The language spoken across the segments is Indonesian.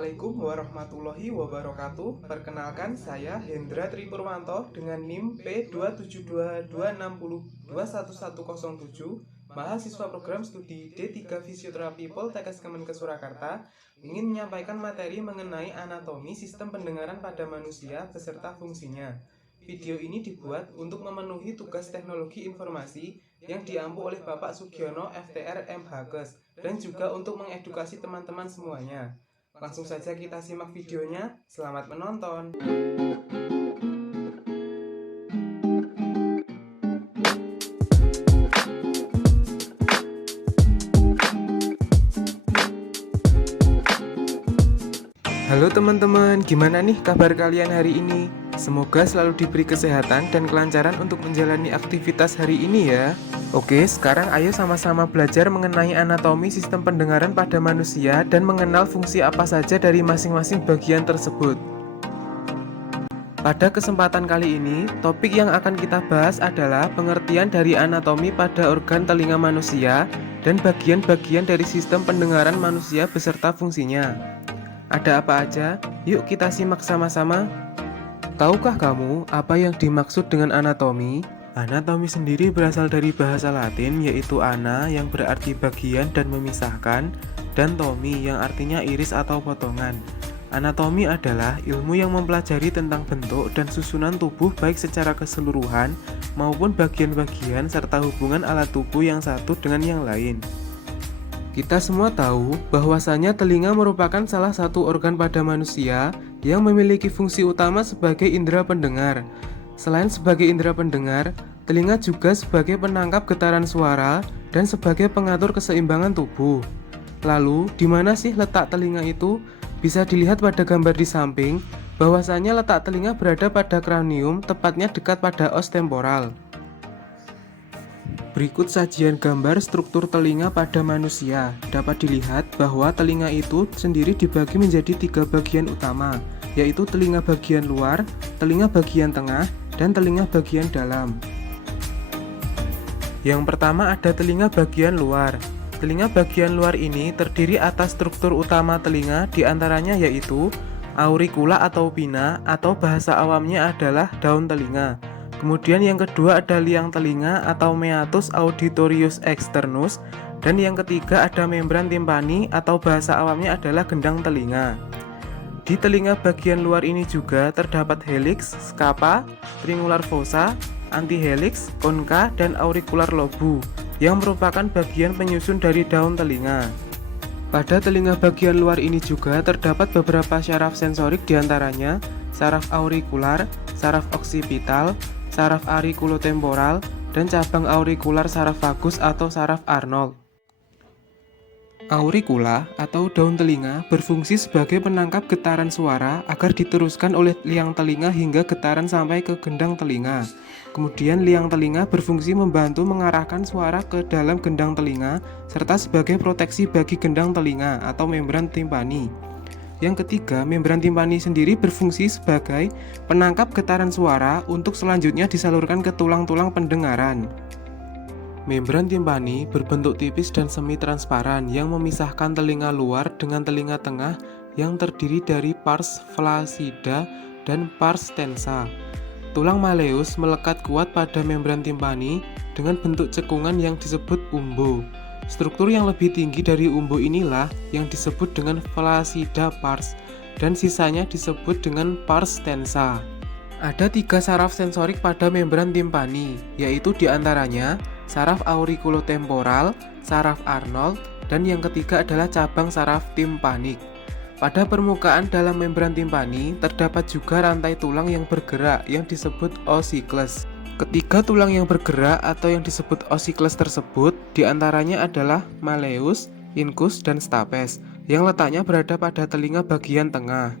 Assalamualaikum warahmatullahi wabarakatuh. Perkenalkan, saya Hendra Tripurwanto dengan NIM P27226021107, mahasiswa program studi D3 Fisioterapi Poltekkes Kemenkes Surakarta, ingin menyampaikan materi mengenai anatomi sistem pendengaran pada manusia beserta fungsinya. Video ini dibuat untuk memenuhi tugas teknologi informasi yang diampu oleh Bapak Sugiono FTR MHkes dan juga untuk mengedukasi teman-teman semuanya. Langsung saja kita simak videonya. Selamat menonton. Halo teman-teman, gimana nih kabar kalian hari ini? Semoga selalu diberi kesehatan dan kelancaran untuk menjalani aktivitas hari ini ya. Oke, sekarang ayo sama-sama belajar mengenai anatomi sistem pendengaran pada manusia dan mengenal fungsi apa saja dari masing-masing bagian tersebut. Pada kesempatan kali ini, topik yang akan kita bahas adalah pengertian dari anatomi pada organ telinga manusia dan bagian-bagian dari sistem pendengaran manusia beserta fungsinya. Ada apa aja? Yuk kita simak sama-sama. Tahukah kamu apa yang dimaksud dengan anatomi? Anatomi sendiri berasal dari bahasa Latin yaitu ana yang berarti bagian dan memisahkan, dan tomi yang artinya iris atau potongan. Anatomi adalah ilmu yang mempelajari tentang bentuk dan susunan tubuh baik secara keseluruhan maupun bagian-bagian serta hubungan alat tubuh yang satu dengan yang lain. Kita semua tahu bahwasanya telinga merupakan salah satu organ pada manusia yang memiliki fungsi utama sebagai indera pendengar. Selain sebagai indera pendengar, telinga juga sebagai penangkap getaran suara dan sebagai pengatur keseimbangan tubuh. Lalu, di mana sih letak telinga itu? Bisa dilihat pada gambar di samping, bahwasanya letak telinga berada pada kranium, tepatnya dekat pada os temporal. Berikut sajian gambar struktur telinga pada manusia. Dapat dilihat bahwa telinga itu sendiri dibagi menjadi 3 bagian utama, yaitu telinga bagian luar, telinga bagian tengah, dan telinga bagian dalam. Yang pertama ada telinga bagian luar. Telinga bagian luar ini terdiri atas struktur utama telinga, diantaranya yaitu auricula atau pinna, atau bahasa awamnya adalah daun telinga. Kemudian yang kedua ada liang telinga atau meatus auditorius externus, dan yang ketiga ada membran timpani atau bahasa awamnya adalah gendang telinga. Di telinga bagian luar ini juga terdapat helix, scapa, triangular fossa, antihelix, concha, dan auricular lobu yang merupakan bagian penyusun dari daun telinga. Pada telinga bagian luar ini juga terdapat beberapa syaraf sensorik, diantaranya saraf aurikular, saraf oksipital, saraf auriculotemporal, dan cabang aurikular saraf vagus atau saraf Arnold. Auricula atau daun telinga berfungsi sebagai penangkap getaran suara agar diteruskan oleh liang telinga hingga getaran sampai ke gendang telinga. Kemudian liang telinga berfungsi membantu mengarahkan suara ke dalam gendang telinga serta sebagai proteksi bagi gendang telinga atau membran timpani. Yang ketiga, membran timpani sendiri berfungsi sebagai penangkap getaran suara untuk selanjutnya disalurkan ke tulang-tulang pendengaran. Membran timpani berbentuk tipis dan semi-transparan yang memisahkan telinga luar dengan telinga tengah yang terdiri dari pars flaccida dan pars tensa. Tulang malleus melekat kuat pada membran timpani dengan bentuk cekungan yang disebut umbo. Struktur yang lebih tinggi dari umbo inilah yang disebut dengan flaccida pars, dan sisanya disebut dengan pars tensa. Ada 3 saraf sensorik pada membran timpani, yaitu diantaranya saraf auriculotemporal, saraf Arnold, dan yang ketiga adalah cabang saraf timpanik. Pada permukaan dalam membran timpani terdapat juga rantai tulang yang bergerak yang disebut ossicles. Ketiga tulang yang bergerak atau yang disebut ossicles tersebut diantaranya adalah malleus, incus, dan stapes yang letaknya berada pada telinga bagian tengah.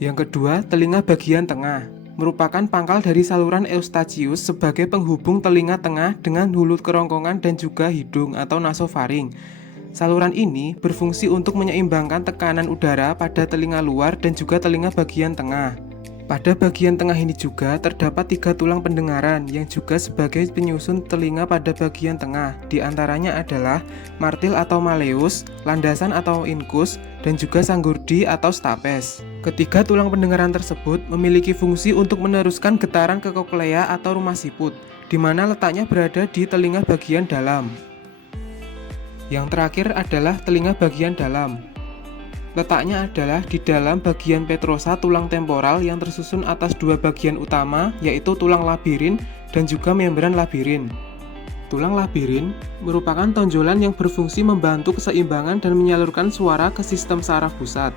Yang kedua, telinga bagian tengah merupakan pangkal dari saluran eustachius sebagai penghubung telinga tengah dengan hulu kerongkongan dan juga hidung atau nasofaring. Saluran ini berfungsi untuk menyeimbangkan tekanan udara pada telinga luar dan juga telinga bagian tengah. Pada bagian tengah ini juga terdapat 3 tulang pendengaran yang juga sebagai penyusun telinga pada bagian tengah. Di antaranya adalah martil atau malleus, landasan atau incus, dan juga sanggurdi atau stapes. Ketiga tulang pendengaran tersebut memiliki fungsi untuk meneruskan getaran ke koklea atau rumah siput, di mana letaknya berada di telinga bagian dalam. Yang terakhir adalah telinga bagian dalam. Letaknya adalah di dalam bagian petrosa tulang temporal yang tersusun atas 2 bagian utama, yaitu tulang labirin dan juga membran labirin. Tulang labirin merupakan tonjolan yang berfungsi membantu keseimbangan dan menyalurkan suara ke sistem saraf pusat.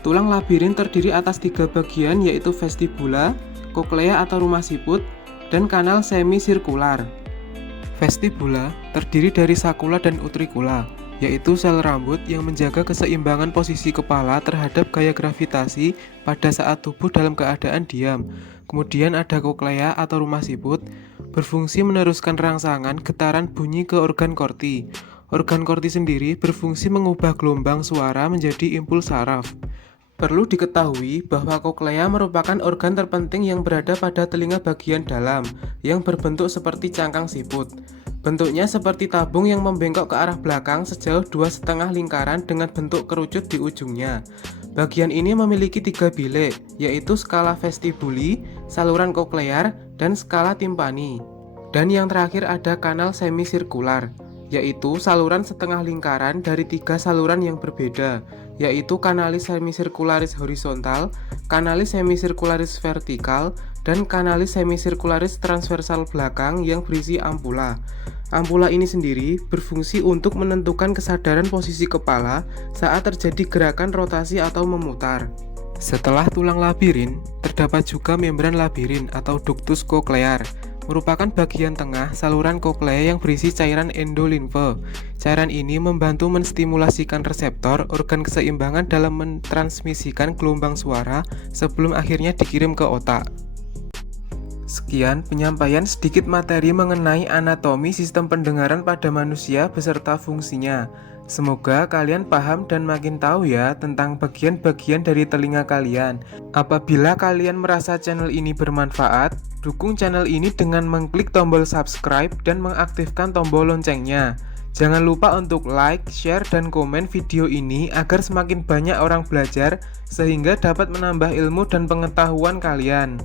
Tulang labirin terdiri atas 3 bagian, yaitu vestibula, koklea atau rumah siput, dan kanal semisirkular. Vestibula terdiri dari sakula dan utricula, yaitu sel rambut yang menjaga keseimbangan posisi kepala terhadap gaya gravitasi pada saat tubuh dalam keadaan diam. Kemudian ada koklea atau rumah siput, berfungsi meneruskan rangsangan getaran bunyi ke organ korti. Organ korti sendiri berfungsi mengubah gelombang suara menjadi impuls saraf. Perlu diketahui bahwa koklea merupakan organ terpenting yang berada pada telinga bagian dalam, yang berbentuk seperti cangkang siput. Bentuknya seperti tabung yang membengkok ke arah belakang sejauh 2,5 lingkaran dengan bentuk kerucut di ujungnya. Bagian ini memiliki 3 bilik, yaitu skala vestibuli, saluran koklear, dan skala timpani. Dan yang terakhir ada kanal semisirkular, yaitu saluran setengah lingkaran dari 3 saluran yang berbeda, yaitu kanalis semisirkularis horizontal, kanalis semisirkularis vertikal, dan kanalis semisirkularis transversal belakang yang berisi ampula. Ampula ini sendiri berfungsi untuk menentukan kesadaran posisi kepala saat terjadi gerakan rotasi atau memutar. Setelah tulang labirin, terdapat juga membran labirin atau ductus cochlear, merupakan bagian tengah saluran koklea yang berisi cairan endolimfe. Cairan ini membantu menstimulasikan reseptor organ keseimbangan dalam mentransmisikan gelombang suara sebelum akhirnya dikirim ke otak. Sekian penyampaian sedikit materi mengenai anatomi sistem pendengaran pada manusia beserta fungsinya. Semoga kalian paham dan makin tahu ya tentang bagian-bagian dari telinga kalian. Apabila kalian merasa channel ini bermanfaat, dukung channel ini dengan mengklik tombol subscribe dan mengaktifkan tombol loncengnya. Jangan lupa untuk like, share, dan komen video ini agar semakin banyak orang belajar sehingga dapat menambah ilmu dan pengetahuan kalian.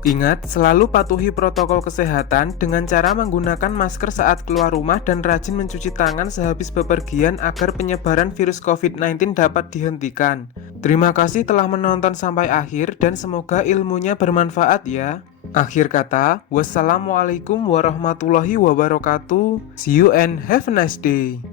Ingat, selalu patuhi protokol kesehatan dengan cara menggunakan masker saat keluar rumah dan rajin mencuci tangan sehabis bepergian agar penyebaran virus COVID-19 dapat dihentikan. Terima kasih telah menonton sampai akhir dan semoga ilmunya bermanfaat ya. Akhir kata, wassalamualaikum warahmatullahi wabarakatuh. See you and have a nice day.